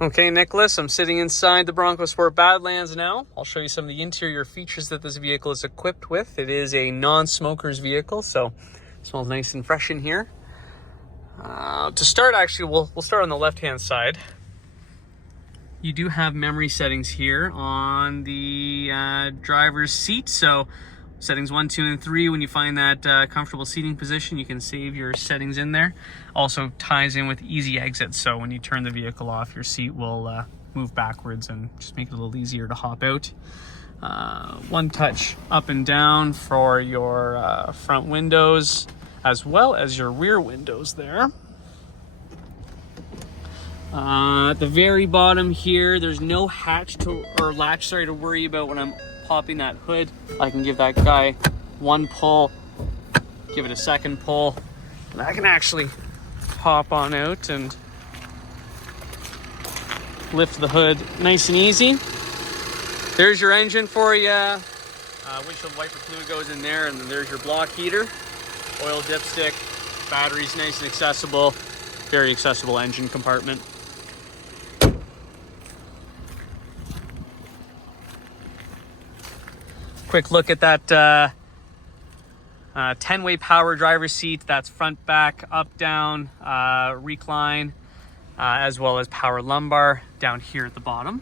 Okay, Nicholas, I'm sitting inside the Bronco Sport Badlands now. I'll show you some of the interior features that this vehicle is equipped with. It is a non-smoker's vehicle, so it smells nice and fresh in here. To start, actually, we'll start on the left-hand side. You do have memory settings here on the driver's seat, so settings 1, 2, and 3, when you find that comfortable seating position, you can save your settings in there. Also ties in with easy exits, so when you turn the vehicle off, your seat will move backwards and just make it a little easier to hop out. One touch up and down for your front windows, as well as your rear windows there. At the very bottom here, there's no latch to worry about when I'm popping that hood. I can give that guy one pull, give it a second pull, and I can actually hop on out and lift the hood nice and easy. There's your engine for you. Windshield wiper fluid goes in there, and then there's your block heater, oil dipstick, batteries nice and accessible, very accessible engine compartment. Quick look at that 10-way power driver's seat. That's front, back, up, down, recline, as well as power lumbar down here at the bottom.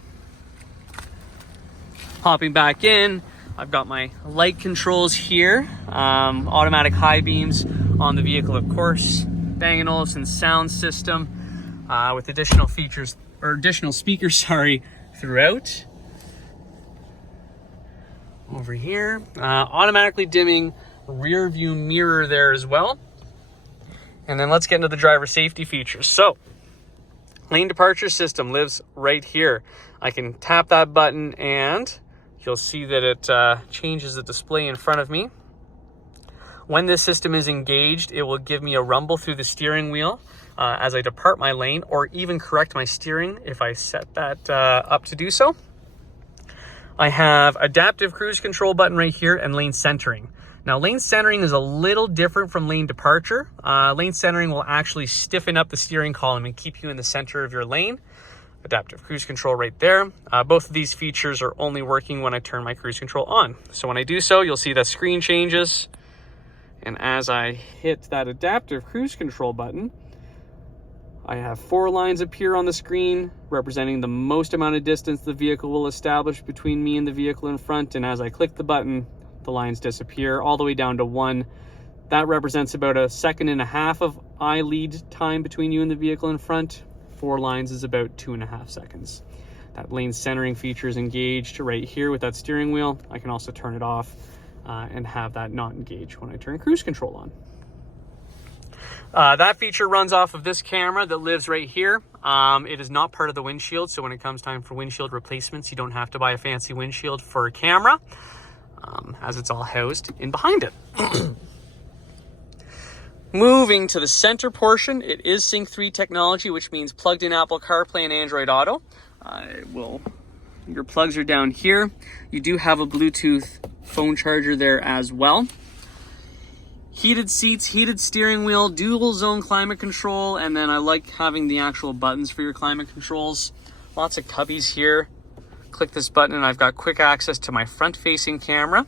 Hopping back in, I've got my light controls here. Automatic high beams on the vehicle, of course. Bang & Olufsen sound system with additional features, or additional speakers, throughout. Over here, automatically dimming rear view mirror there as well. And then let's get into the driver safety features. So, lane departure system lives right here. I can tap that button and you'll see that it changes the display in front of me. When this system is engaged, it will give me a rumble through the steering wheel as I depart my lane, or even correct my steering if I set that up to do so. I have adaptive cruise control button right here and lane centering. Now, lane centering is a little different from lane departure. Lane centering will actually stiffen up the steering column and keep you in the center of your lane. Adaptive cruise control right there. Both of these features are only working when I turn my cruise control on. So when I do so, you'll see that screen changes. And as I hit that adaptive cruise control button, I have 4 lines appear on the screen, representing the most amount of distance the vehicle will establish between me and the vehicle in front. And as I click the button, the lines disappear all the way down to 1. That represents about 1.5 seconds of eye lead time between you and the vehicle in front. 4 lines is about 2.5 seconds. That lane centering feature is engaged right here with that steering wheel. I can also turn it off and have that not engage when I turn cruise control on. That feature runs off of this camera that lives right here. It is not part of the windshield, so when it comes time for windshield replacements, you don't have to buy a fancy windshield for a camera, as it's all housed in behind it. Moving to the center portion, it is Sync 3 technology, which means plugged-in Apple CarPlay and Android Auto. Your plugs are down here. You do have a Bluetooth phone charger there as well. Heated seats, heated steering wheel, dual zone climate control, and then I like having the actual buttons for your climate controls. Lots of cubbies here. Click this button and I've got quick access to my front facing camera.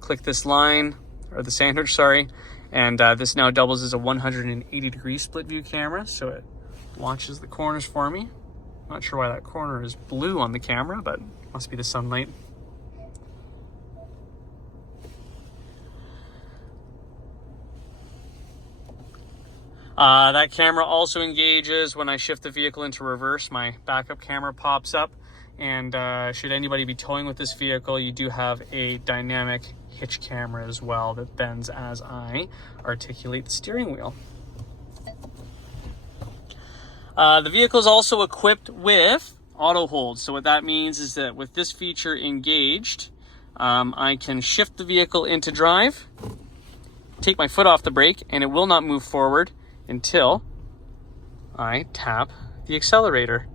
Click this line, or the sandwich, and this now doubles as a 180-degree split view camera, so it launches the corners for me. Not sure why that corner is blue on the camera, but must be the sunlight. That camera also engages when I shift the vehicle into reverse. My backup camera pops up, and should anybody be towing with this vehicle, you do have a dynamic hitch camera as well that bends as I articulate the steering wheel. The vehicle is also equipped with auto hold. So what that means is that with this feature engaged, I can shift the vehicle into drive, take my foot off the brake, and it will not move forward until I tap the accelerator.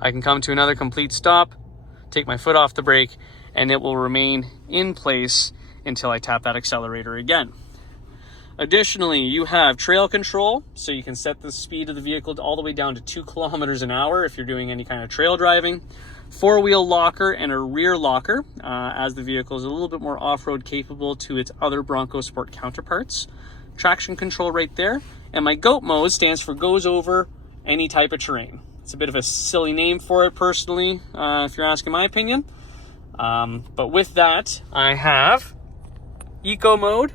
I can come to another complete stop, take my foot off the brake, and it will remain in place until I tap that accelerator again. Additionally, you have trail control, so you can set the speed of the vehicle all the way down to 2 kilometers an hour if you're doing any kind of trail driving. 4-wheel locker and a rear locker, as the vehicle is a little bit more off-road capable to its other Bronco Sport counterparts. Traction control right there. And my GOAT mode stands for goes over any type of terrain. It's a bit of a silly name for it personally, if you're asking my opinion. But with that, I have Eco mode,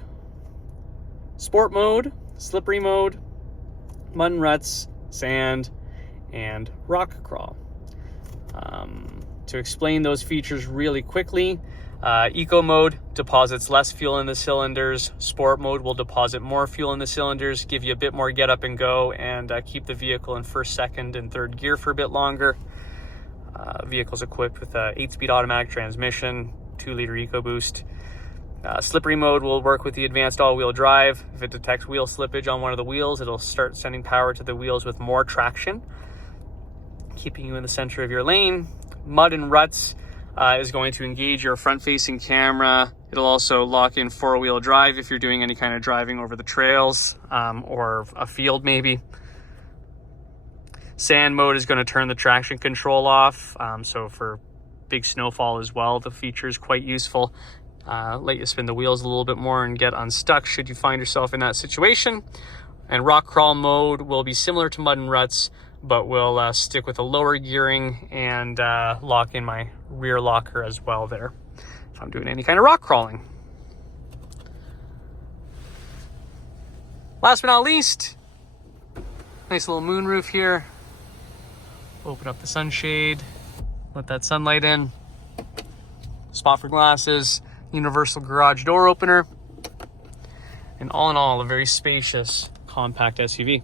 Sport mode, Slippery mode, Mud and Ruts, Sand, and Rock Crawl. To explain those features really quickly, Eco mode deposits less fuel in the cylinders. Sport mode will deposit more fuel in the cylinders, give you a bit more get up and go, and keep the vehicle in first, second, and third gear for a bit longer. Vehicle's equipped with a 8-speed automatic transmission, 2-liter EcoBoost. Slippery mode will work with the advanced all-wheel drive. If it detects wheel slippage on one of the wheels, it'll start sending power to the wheels with more traction, keeping you in the center of your lane. Mud and Ruts is going to engage your front-facing camera. It'll also lock in 4-wheel drive if you're doing any kind of driving over the trails or a field maybe. Sand mode is going to turn the traction control off. So for big snowfall as well, the feature is quite useful. Let you spin the wheels a little bit more and get unstuck should you find yourself in that situation. And Rock Crawl mode will be similar to Mud and Ruts, but will stick with a lower gearing and lock in my rear locker as well there if I'm doing any kind of rock crawling. Last but not least, nice little moonroof here. Open up the sunshade, let that sunlight in. Spot for glasses, universal garage door opener, and all in all, a very spacious, compact SUV.